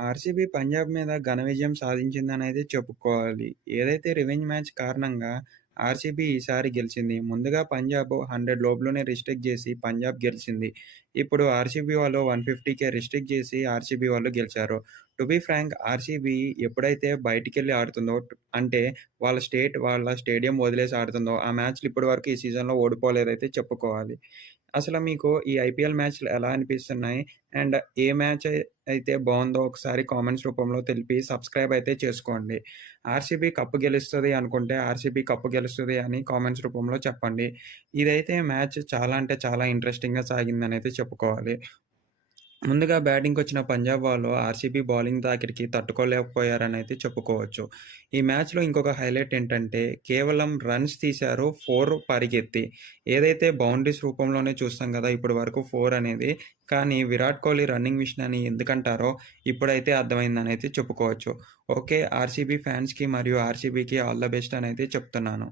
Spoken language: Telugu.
ఆర్‌సీబీ పంజాబ్ మీద ఘన విజయం సాధించిందనైతే చెప్పుకోవాలి. ఏదైతే రివెంజ్ మ్యాచ్ కారణంగా ఆర్‌సీబీ ఈసారి గెలిచింది. ముందుగా పంజాబ్ 100 లోపులోనే రిస్ట్రిక్ట్ జేసి పంజాబ్ గెలిచింది. ఇప్పుడు ఆర్‌సీబీ వాళ్ళు 150కే రిస్ట్రిక్ట్ జేసి ఆర్‌సీబీ వాళ్ళు గెలిచారు. టు బీ ఫ్రాంక్ ఆర్‌సీబీ ఎప్పుడైతే బయటికెళ్ళి ఆడుతుందో అంటే వాళ్ళ స్టేడియం వదిలేసి ఆడుతుందో ఆ మ్యాచ్‌లు ఇప్పటి వరకు ఈ సీజన్‌లో ఓడిపోలేదైతే చెప్పుకోవాలి. అసలు మీకు ఈ ఐపీఎల్ మ్యాచ్‌లు ఎలా అనిపిస్తున్నాయి? అండ్ ఏ మ్యాచ్ అయితే బావుందో ఒకసారి కామెంట్స్ రూపంలో తెలిపి సబ్స్క్రైబ్ అయితే చేసుకోండి. ఆర్‌సీబీ కప్ గెలుస్తది అనుకుంటే ఆర్‌సీబీ కప్ గెలుస్తది అని కామెంట్స్ రూపంలో చెప్పండి. ఇదైతే మ్యాచ్ చాలా అంటే చాలా ఇంట్రెస్టింగ్‌గా సాగిందనైతే చెప్పుకోవాలి. ముందుగా బ్యాటింగ్‌కొచ్చిన పంజాబ్ వాళ్ళు ఆర్‌సీబీ బౌలింగ్ తాకిడికి తట్టుకోలేకపోయారనైతే చెప్పుకోవచ్చు. ఈ మ్యాచ్‌లో ఇంకొక హైలైట్ ఏంటంటే, కేవలం రన్స్ తీశారు 4 పరిగెత్తి. ఏదైతే బౌండరీస్ రూపంలోనే చూస్తాం గదా! ఇప్పటి వరకు 4 అనేది. కానీ విరాట్ కోహ్లీ రన్నింగ్ మిషన్ అని ఎందుకంటారో ఇప్పుడైతే అర్థమైందనైతే చెప్పుకోవచ్చు. ఓకే. ఆర్‌సీబీ ఫ్యాన్స్‌కి మరియు ఆర్‌సీబీకి ఆల్ ద బెస్ట్ అనైతే చెప్తున్నాను.